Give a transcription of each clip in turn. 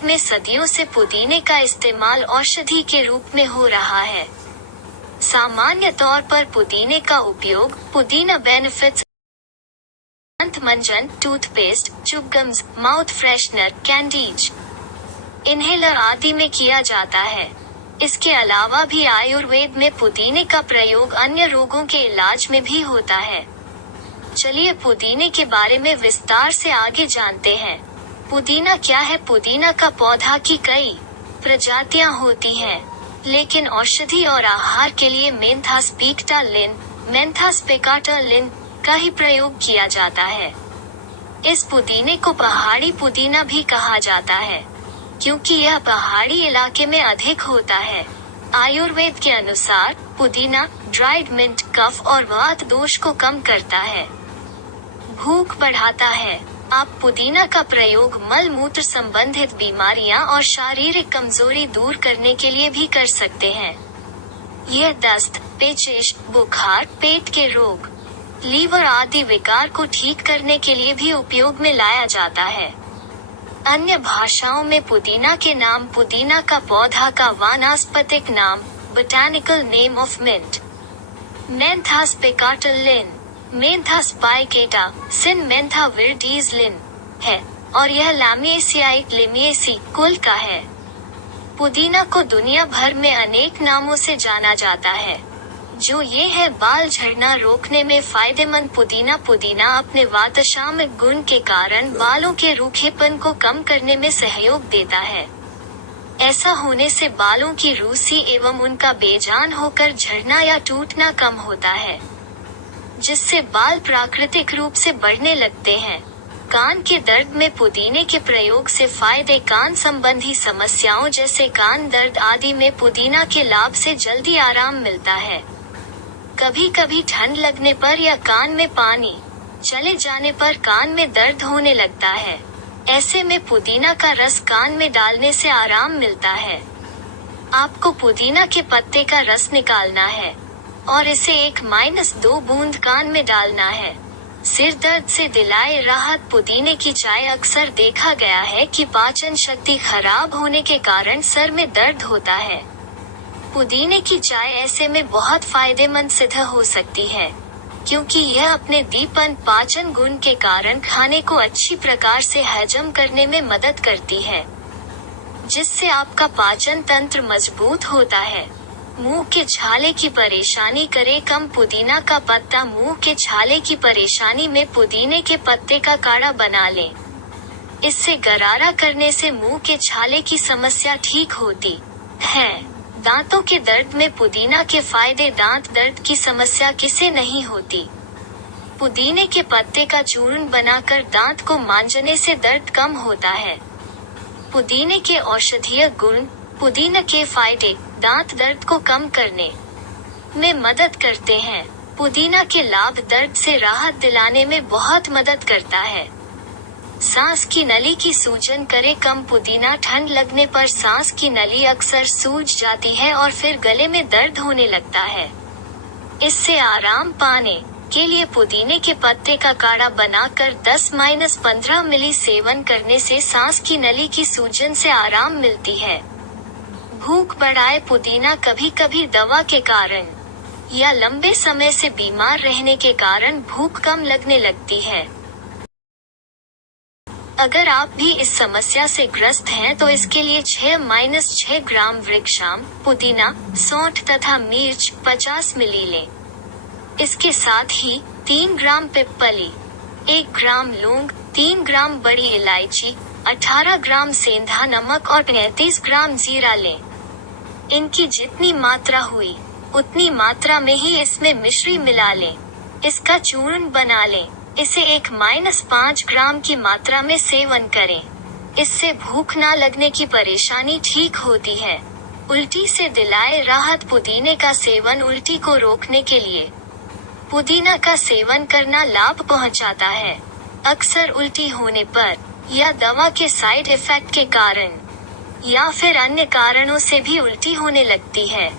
आयुर्वेद में सदियों से पुदीने का इस्तेमाल औषधि के रूप में हो रहा है। सामान्य तौर पर पुदीने का उपयोग पुदीना बेनिफिट्स दंत मंजन, toothpaste, chewing gums, mouth freshener, candies, inhaler आदि में किया जाता है। इसके अलावा भी आयुर्वेद में पुदीने का प्रयोग अन्य रोगों के इलाज में भी होता है। चलिए पुदीने के बारे में विस्तार से आगे जानते हैं। पुदीना क्या है? पुदीना का पौधा की कई प्रजातियां होती हैं, लेकिन औषधि और आहार के लिए मेंथा स्पिक्टा लिन, मेंथा स्पिकाटा लिन का ही प्रयोग किया जाता है। इस पुदीने को पहाड़ी पुदीना भी कहा जाता है, क्योंकि यह पहाड़ी इलाके में अधिक होता है। आयुर्वेद के अनुसार पुदीना ड्राइड मिंट कफ और वात दोष को कम करता है, भूख बढ़ाता है। आप पुदीना का प्रयोग मल मूत्र संबंधित बीमारियां और शारीरिक कमजोरी दूर करने के लिए भी कर सकते हैं। यह दस्त, पेचिश, बुखार, पेट के रोग, लीवर आदि विकार को ठीक करने के लिए भी उपयोग में लाया जाता है। अन्य भाषाओं में पुदीना के नाम पुदीना का पौधा का वानस्पतिक नाम botanical name of mint Mentha spicata Linn, Mentha spicata syn Mentha viridis Linn है और यह लैमिएसियाई लिमिएसी कुल का है। पुदीना को दुनिया भर में अनेक नामों से जाना जाता है, जो ये है बाल झड़ना रोकने में फायदेमंद पुदीना। पुदीना अपने वातशामक गुण के कारण बालों के रूखेपन को कम करने में सहयोग देता है। ऐसा होने से बालों की रूसी एवं उनका बेजान होकर झड़ना या टूटना कम होता है, जिससे बाल प्राकृतिक रूप से बढ़ने लगते हैं। कान के दर्द में पुदीने के प्रयोग से फायदे। कान संबंधी समस्याओं जैसे कान दर्द आदि में पुदीना के लाभ से जल्दी आराम मिलता है। कभी कभी ठंड लगने पर या कान में पानी चले जाने पर कान में दर्द होने लगता है। ऐसे में पुदीना का रस कान में डालने से आराम मिलता है। आपको पुदीना के पत्ते का रस निकालना है और इसे 1-2 बूंद कान में डालना है। सिर दर्द से दिलाए राहत। पुदीने की चाय अक्सर देखा गया है कि पाचन शक्ति खराब होने के कारण सर में दर्द होता है। पुदीने की चाय ऐसे में बहुत फायदेमंद सिद्ध हो सकती है, क्योंकि यह अपने दीपन पाचन गुण के कारण खाने को अच्छी प्रकार से हजम करने में मदद करती है, जिससे आपका पाचन तंत्र मजबूत होता है। मुंह के छाले की परेशानी करे कम। पुदीना का पत्ता। मुंह के छाले की परेशानी में पुदीने के पत्ते का काढ़ा बना लें। इससे गरारा करने से मुंह के छाले की समस्या ठीक होती है। दांतों के दर्द में पुदीना के फायदे। दांत दर्द की समस्या किसे नहीं होती? पुदीने के पत्ते का चूर्ण बनाकर दांत को मांजने से दर्द कम होता है। पुदीने के औषधीय गुण। पुदीना के फायदे दांत दर्द को कम करने में मदद करते हैं। पुदीना के लाभ दर्द से राहत दिलाने में बहुत मदद करता है। सांस की नली की सूजन करे कम। पुदीना ठंड लगने पर सांस की नली अक्सर सूज जाती है और फिर गले में दर्द होने लगता है। इससे आराम पाने के लिए पुदीने के पत्ते का काढ़ा बनाकर 10-15 मिली सेवन करने से सांस की नली की सूजन से आराम मिलती है। भूख बढ़ाए। पुदीना कभी कभी दवा के कारण या लंबे समय से बीमार रहने के कारण भूख कम लगने लगती है। अगर आप भी इस समस्या से ग्रस्त हैं तो इसके लिए 6-6 ग्राम वृक्षाम, पुदीना, सौंठ तथा मिर्च 50 मिली लें। इसके साथ ही 3 ग्राम पिप्पली, 1 ग्राम लौंग, 3 ग्राम बड़ी इलायची, 18 ग्राम सेंधा नमक और 35 ग्राम जीरा लें। इनकी जितनी मात्रा हुई उतनी मात्रा में ही इसमें मिश्री मिला लें। इसका चूर्ण बना लें। इसे 1-5 ग्राम की मात्रा में सेवन करें। इससे भूख ना लगने की परेशानी ठीक होती है। उल्टी से दिलाए राहत। पुदीने का सेवन उल्टी को रोकने के लिए पुदीना का सेवन करना लाभ पहुंचाता है। अक्सर उल्टी होने पर या दवा के साइड इफेक्ट के कारण या फिर अन्य कारणों से भी उल्टी होने लगती है।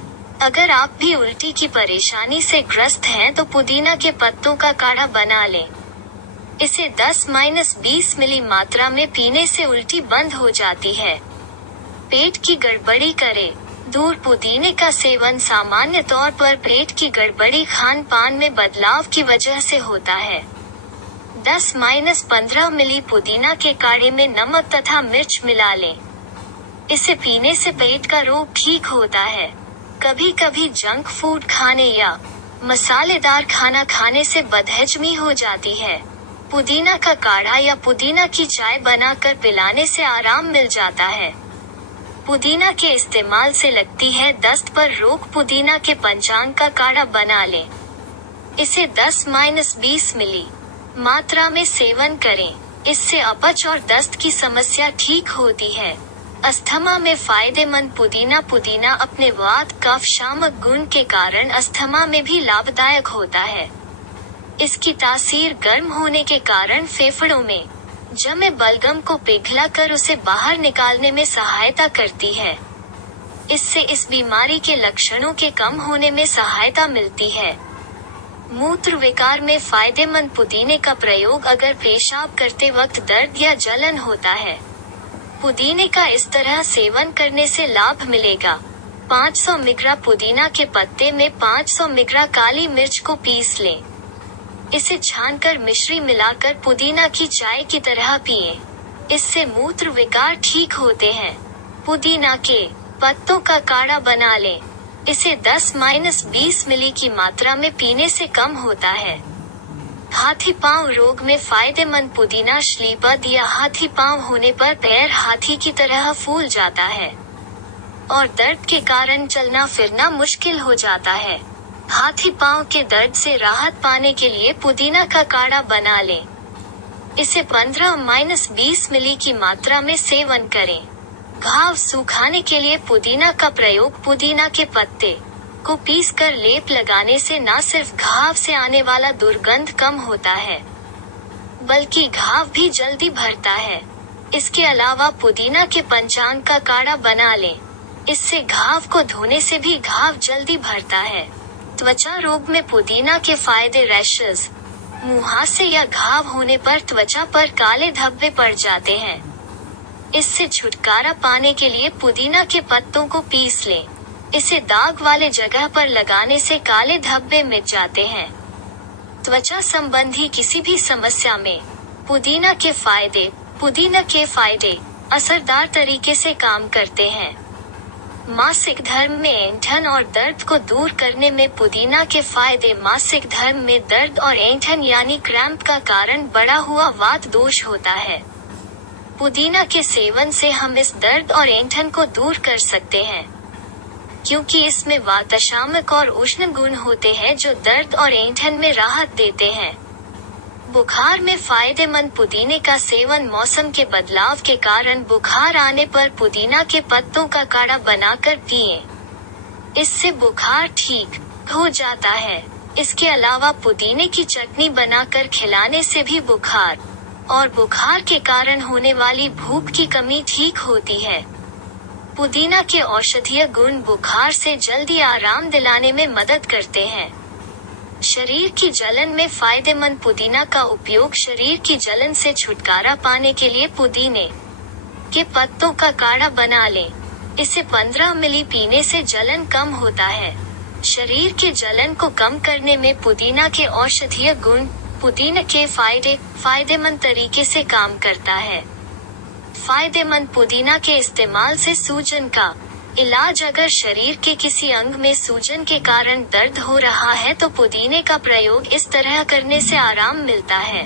अगर आप भी उल्टी की परेशानी से ग्रस्त हैं तो पुदीना के पत्तों का काढ़ा बना लें। इसे 10-20 मिली मात्रा में पीने से उल्टी बंद हो जाती है। पेट की गड़बड़ी करे दूर। पुदीने का सेवन सामान्य तौर पर पेट की गड़बड़ी खान पान में बदलाव की वजह से होता है। 10-15 मिली पुदीना के काढ़े में नमक तथा मिर्च मिला लें। इसे पीने से पेट का रोग ठीक होता है। कभी कभी जंक फूड खाने या मसालेदार खाना खाने से बदहजमी हो जाती है। पुदीना का काढ़ा या पुदीना की चाय बनाकर पिलाने से आराम मिल जाता है। पुदीना के इस्तेमाल से लगती है दस्त पर रोक। पुदीना के पंचांग का काढ़ा बना लें। इसे 10-20 मिली मात्रा में सेवन करें। इससे अपच और दस्त की समस्या ठीक होती है। अस्थमा में फायदेमंद पुदीना अपने वात कफ शामक गुण के कारण अस्थमा में भी लाभदायक होता है। इसकी तासीर गर्म होने के कारण फेफड़ों में जमे बलगम को पिघलाकर उसे बाहर निकालने में सहायता करती है। इससे इस बीमारी के लक्षणों के कम होने में सहायता मिलती है। मूत्र विकार में फायदेमंद पुदीने का प्रयोग अगर पेशाब करते वक्त दर्द या जलन होता है। पुदीने का इस तरह सेवन करने से लाभ मिलेगा। 500 मिग्रा पुदीना के पत्ते में 500 मिग्रा काली मिर्च को पीस लें। इसे छानकर मिश्री मिलाकर पुदीना की चाय की तरह पिएं। इससे मूत्र विकार ठीक होते हैं। पुदीना के पत्तों का काढ़ा बना लें। इसे 10-20 मिली की मात्रा में पीने से कम होता है। हाथी पांव रोग में फायदेमंद पुदीना श्लीबद्ध या हाथी पांव होने पर पैर हाथी की तरह फूल जाता है और दर्द के कारण चलना फिरना मुश्किल हो जाता है। हाथी पांव के दर्द से राहत पाने के लिए पुदीना का काढ़ा बना लें। इसे 15-20 मिली की मात्रा में सेवन करें। घाव सुखाने के लिए पुदीना का प्रयोग। पुदीना के पत्ते को पीसकर लेप लगाने से न सिर्फ घाव से आने वाला दुर्गंध कम होता है, बल्कि घाव भी जल्दी भरता है। इसके अलावा पुदीना के पंचांग का काढ़ा बना लें। इससे घाव को धोने से भी घाव जल्दी भरता है। त्वचा रोग में पुदीना के फायदे। रैशेज, मुहासे या घाव होने पर त्वचा पर काले धब्बे पड़ जाते हैं। इससे छुटकारा पाने के लिए पुदीना के पत्तों को पीस लें। इसे दाग वाले जगह पर लगाने से काले धब्बे मिट जाते हैं। त्वचा संबंधी किसी भी समस्या में पुदीना के फायदे असरदार तरीके से काम करते हैं। मासिक धर्म में ऐंठन और दर्द को दूर करने में पुदीना के फायदे। मासिक धर्म में दर्द और ऐंठन यानी क्रैम्प का कारण बढ़ा हुआ वात दोष होता है। पुदीना के सेवन से हम इस दर्द और ऐंठन को दूर कर सकते हैं, क्योंकि इसमें वातशामक और उष्ण गुण होते हैं जो दर्द और ऐंठन में राहत देते हैं। बुखार में फायदेमंद पुदीने का सेवन। मौसम के बदलाव के कारण बुखार आने पर पुदीना के पत्तों का काढ़ा बनाकर पिएं। इससे बुखार ठीक हो जाता है। इसके अलावा पुदीने की चटनी बनाकर खिलाने से भी बुखार और बुखार के कारण होने वाली भूख की कमी ठीक होती है। पुदीना के औषधीय गुण बुखार से जल्दी आराम दिलाने में मदद करते हैं। शरीर की जलन में फायदेमंद पुदीना का उपयोग। शरीर की जलन से छुटकारा पाने के लिए पुदीने के पत्तों का काढ़ा बना लें। इसे 15 मिली पीने से जलन कम होता है। शरीर के जलन को कम करने में पुदीना के औषधीय गुण। पुदीना के फायदेमंद तरीके से काम करता है। फायदेमंद पुदीना के इस्तेमाल से सूजन का इलाज। अगर शरीर के किसी अंग में सूजन के कारण दर्द हो रहा है तो पुदीने का प्रयोग इस तरह करने से आराम मिलता है।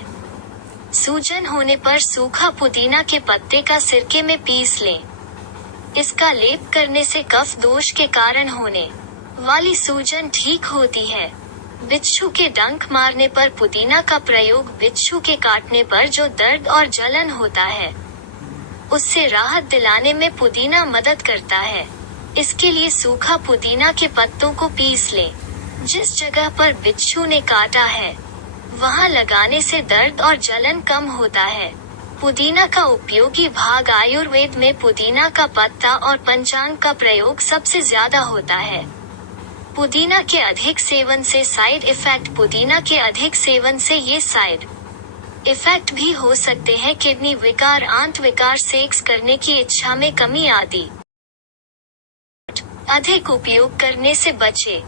सूजन होने पर सूखा पुदीना के पत्ते का सिरके में पीस लें। इसका लेप करने से कफ दोष के कारण होने वाली सूजन ठीक होती है। बिच्छू के डंक मारने पर पुदीना का प्रयोग। बिच्छू के काटने पर जो दर्द और जलन होता है उससे राहत दिलाने में पुदीना मदद करता है। इसके लिए सूखा पुदीना के पत्तों को पीस लें। जिस जगह पर बिच्छू ने काटा है वहां लगाने से दर्द और जलन कम होता है। पुदीना का उपयोगी भाग। आयुर्वेद में पुदीना का पत्ता और पंचांग का प्रयोग सबसे ज्यादा होता है। पुदीना के अधिक सेवन से साइड इफेक्ट। पुदीना के अधिक सेवन से ये साइड इफेक्ट भी हो सकते हैं: किडनी विकार, आंत विकार, सेक्स करने की इच्छा में कमी आदि। अधिक उपयोग करने से बचे।